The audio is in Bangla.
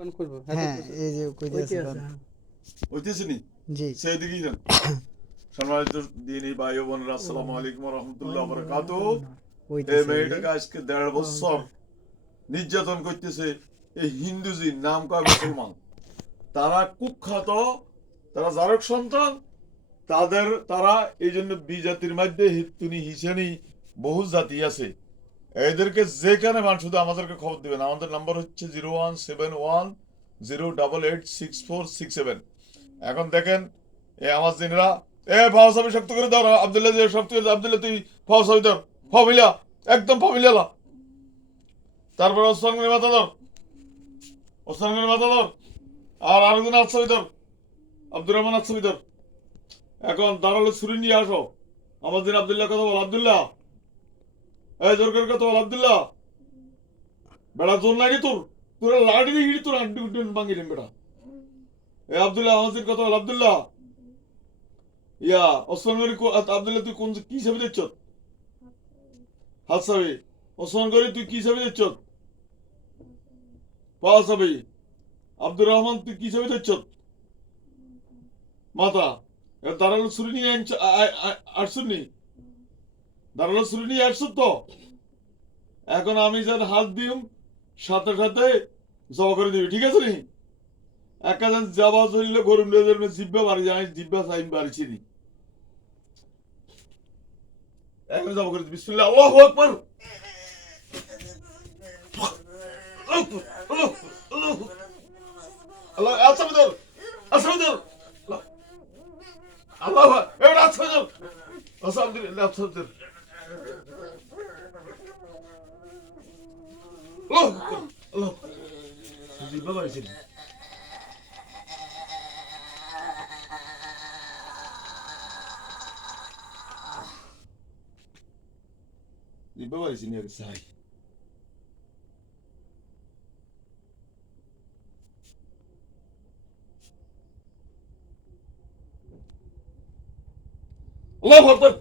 হ্যাঁ এই যে কইতে আছে হইতেছে নি জি সেই দিকেই যান। সম্মানিত দিনী ভাই ও বোনেরা, আসসালামু আলাইকুম ওয়া রাহমাতুল্লাহি ওয়া বারাকাতুহু। এই হইতেছে এই যে মেয়েটাকে আজকে 1.5 বছর নির্যাতন করতেছে এই হিন্দুজির নাম কয় মুসলমান। তারা কুখ্যাত, তারা জারক সন্তান। তারা এই জন্য বিজাতির মধ্যে হিতুনি হিসেনি বহু জাতি আছে। এদেরকে যেখানে মান শুধু আমাদেরকে খবর দিবেন। আমাদের নাম্বার হচ্ছে 0171088647। এখন দেখেন আমার জিনরা ফাওয়াজ আমি শক্ত করে দাও, আব্দুল্লাহ যে শক্ত করে দাও, আব্দুল্লাহ তুই ফাওয়াজ আমি ধর, ফামিলা একদম ফামিলা। তারপর ওসমান গনির মাথা ধর, ওসমান গনির মাথা ধর, আর আরেকজন আচ্ছাবি ধর, আব্দুর রহমান আচ্ছাবি ধর। এখন দাঁড়ালে ছুরি নিয়ে আসো। আমার দিন আব্দুল্লাহ কথা বল, আব্দুল্লাহ এই জোর করে কথা বল, আব্দুল্লাহ বেড়া জোর নাই তোর, তোরা লাড়ি দিয়ে হিড়ি তোর আন্টি উন্টি ভাঙি দিন বেটা। এ আব্দুল্লাহ আমার দিন কথা বল, আব্দুল্লাহ ইয়া ওসমান গনি আব্দুল্লাহ তুই কোন কি হিসাবে দিচ্ছ? হাত সাবি ওসমান গনি তুই কি হিসাবে দিচ্ছ? পা সাবি আব্দুর রহমান তুই কি হিসাবে দিচ্ছ? মাথা দাঁড়ালো ছুরি নিয়ে আসছুন নি, দাঁড়ালো ছুরি নিয়ে আসছ তো। এখন আমি যার হাত দিম সাথে সাথে জবা করে দিবি, ঠিক আছে নি? একা যেন যাবা চললে গরম জিব্বা বাড়ি যায়, জিব্বা চাই বাড়িছি নি। এখন জবা করে দিবি, বিসমিল্লাহ আল্লাহু আকবার। আল্লাহ আচ্ছা ধর, আচ্ছা ধর, আল্লাহ এবার আচ্ছা ধর, আচ্ছা আচ্ছা ধর, আল্লাহ আল্লাহ জিব্বা বাড়িছি নি। জিব্বা বাড়িছি নি আগে চাই। আল্লাহু আকবার।